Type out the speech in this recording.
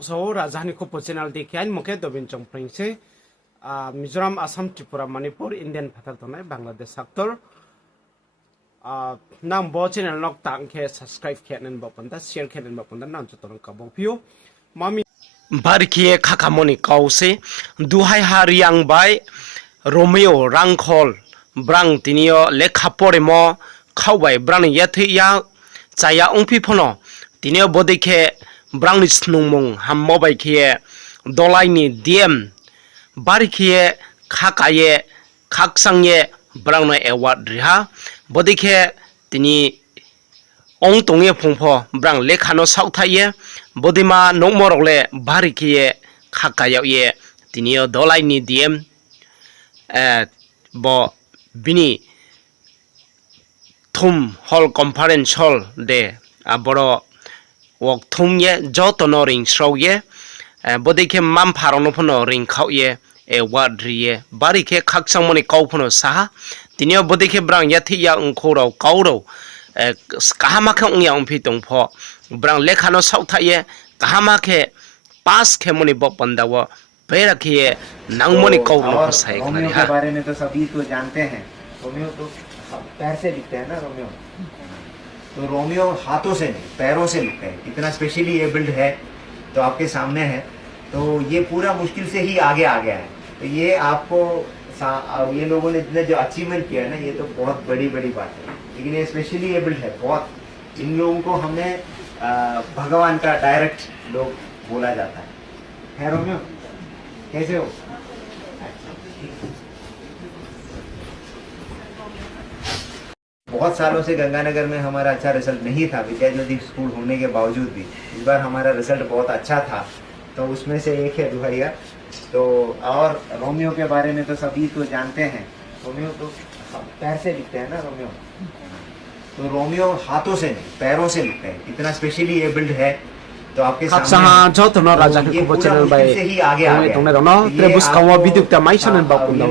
so Rajani ko channel di kian moke dobin chongpring se Mizoram Assam Tripura Manipur Indian phatal tonai Bangladesh sector nang bo channel nok tang ke subscribe kenen bo panda share kenen bo panda nan chutorang ka bo pio mami barkie khakamoni kause duhai hariang bai Romeo Rangkhol brang tinio lekha pore mo khawbai brang yathia chaya ongpi phono tinio bodike brang ni snungmung ham mobile khie dolai ni dm bari khie khakaye khaksangye brang na award riha bodike tini ong tongye phongpho brang lekhano sauthaye bodima nongmorokle bari khie khakaye tinio dolai ni dm bo bini thum hall conference hall de aboro wok thum ye jotono ring shroye bodike mam pharono phono ring khawye e wadriye barike khaksang moni kauphono saha tinio bodike brang yathi ya ungkhoro kauro kahama khe ungya umphi tongpho brang lekhano sauthaye kahama khe pass khe moni bo pandawo बेरखिए नंगमोनी कौनो साइक Romeo के बारे में तो सभी तो जानते हैं। Romeo तो पैर से लिखते हैं ना रोमियो, तो रोमियो हाथों से नहीं पैरों से लिखते हैं। इतना स्पेशली एबल्ड है तो आपके सामने है, तो ये पूरा मुश्किल से ही आगे आ गया है। तो ये आपको ये लोगों ने इतने जो अचीवमेंट किया है ना, ये तो बहुत बड़ी बड़ी बात है। लेकिन ये स्पेशली एबल्ड है बहुत, इन लोगों को हमने भगवान का डायरेक्ट लोग बोला जाता है रोमियो कैसे हो? बहुत सालों से गंगानगर में हमारा अच्छा रिजल्ट नहीं था, विद्याज्योति स्कूल होने के बावजूद भी इस बार हमारा रिजल्ट बहुत अच्छा था, तो उसमें से एक है दुहैया। तो और रोमियो के बारे में तो सभी तो जानते हैं। रोमियो तो पैर से लिखते हैं ना रोमियो, तो रोमियो हाथों से नहीं पैरों से लिखते हैं। इतना स्पेशली एबल्ड है तो आपके सामने jotono raja ko channel bai आगे आ गया। तुमने दोनों त्रिभुज का वो विद्युत माइशन बापुंदा